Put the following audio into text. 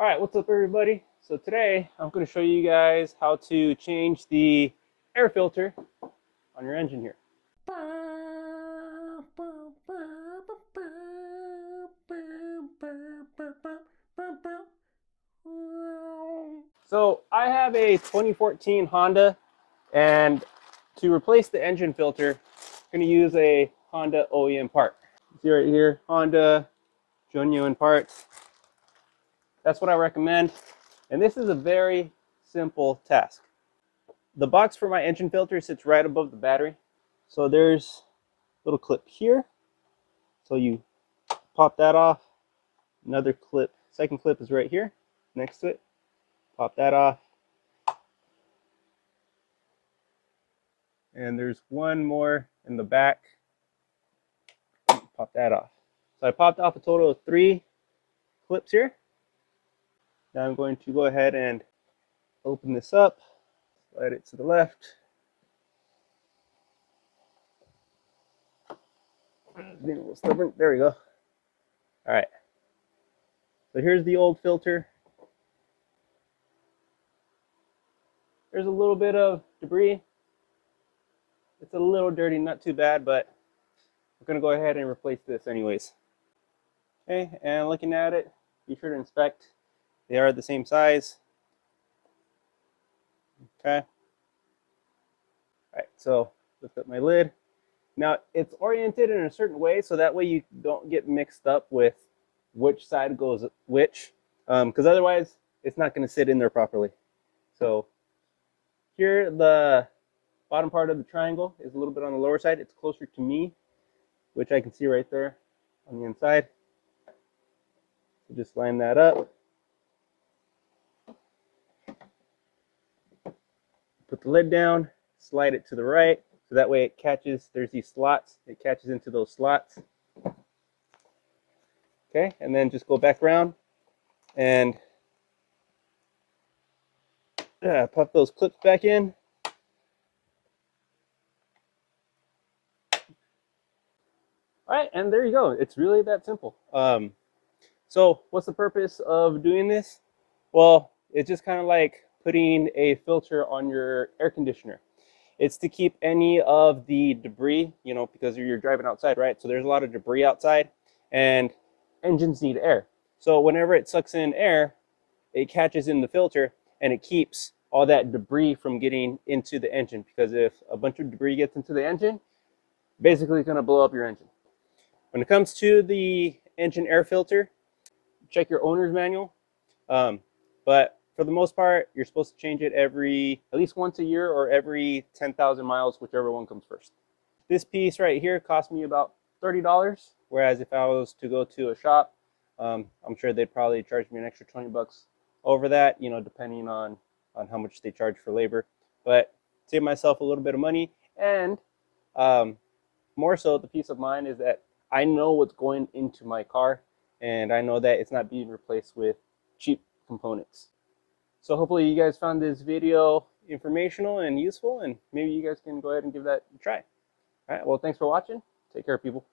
All right, what's up everybody? So today I'm going to show you guys how to change the air filter on your engine here. So I have a 2014 Honda, and to replace the engine filter, I'm going to use a Honda OEM part. See right here, Honda genuine parts. That's what I recommend. And this is a very simple task. The box for my engine filter sits right above the battery. So there's a little clip here. So you pop that off. Another clip, second clip is right here next to it. Pop that off. And there's one more in the back. Pop that off. So I popped off a total of 3 clips here. Now I'm going to go ahead and open this up, slide it to the left. Being a little stubborn. There we go. All right. So here's the old filter. There's a little bit of debris. It's a little dirty, not too bad, but we're going to go ahead and replace this anyways. Okay, and looking at it, be sure to inspect. They are the same size. Okay. All right, so lift up my lid. Now it's oriented in a certain way, so that way you don't get mixed up with which side goes which, because otherwise it's not going to sit in there properly. So here, the bottom part of the triangle is a little bit on the lower side. It's closer to me, which I can see right there on the inside. So just line that up. Put the lid down, slide it to the right, so that way it catches, there's these slots, it catches into those slots. Okay, and then just go back around and pop those clips back in. All right, and there you go. It's really that simple. So what's the purpose of doing this? Well, it's just kind of like putting a filter on your air conditioner. It's to keep any of the debris, you know, because you're driving outside, right? So there's a lot of debris outside, and engines need air. So whenever it sucks in air, it catches in the filter and it keeps all that debris from getting into the engine, because if a bunch of debris gets into the engine, basically it's going to blow up your engine. When it comes to the engine air filter, check your owner's manual. But for the most part, you're supposed to change it at least once a year or every 10,000 miles, whichever one comes first. This piece right here cost me about $30, whereas if I was to go to a shop, I'm sure they'd probably charge me an extra 20 bucks over that, you know, depending on how much they charge for labor. But save myself a little bit of money, and more so the peace of mind is that I know what's going into my car, and I know that it's not being replaced with cheap components. So hopefully you guys found this video informational and useful, and maybe you guys can go ahead and give that a try. All right, well, thanks for watching. Take care, people.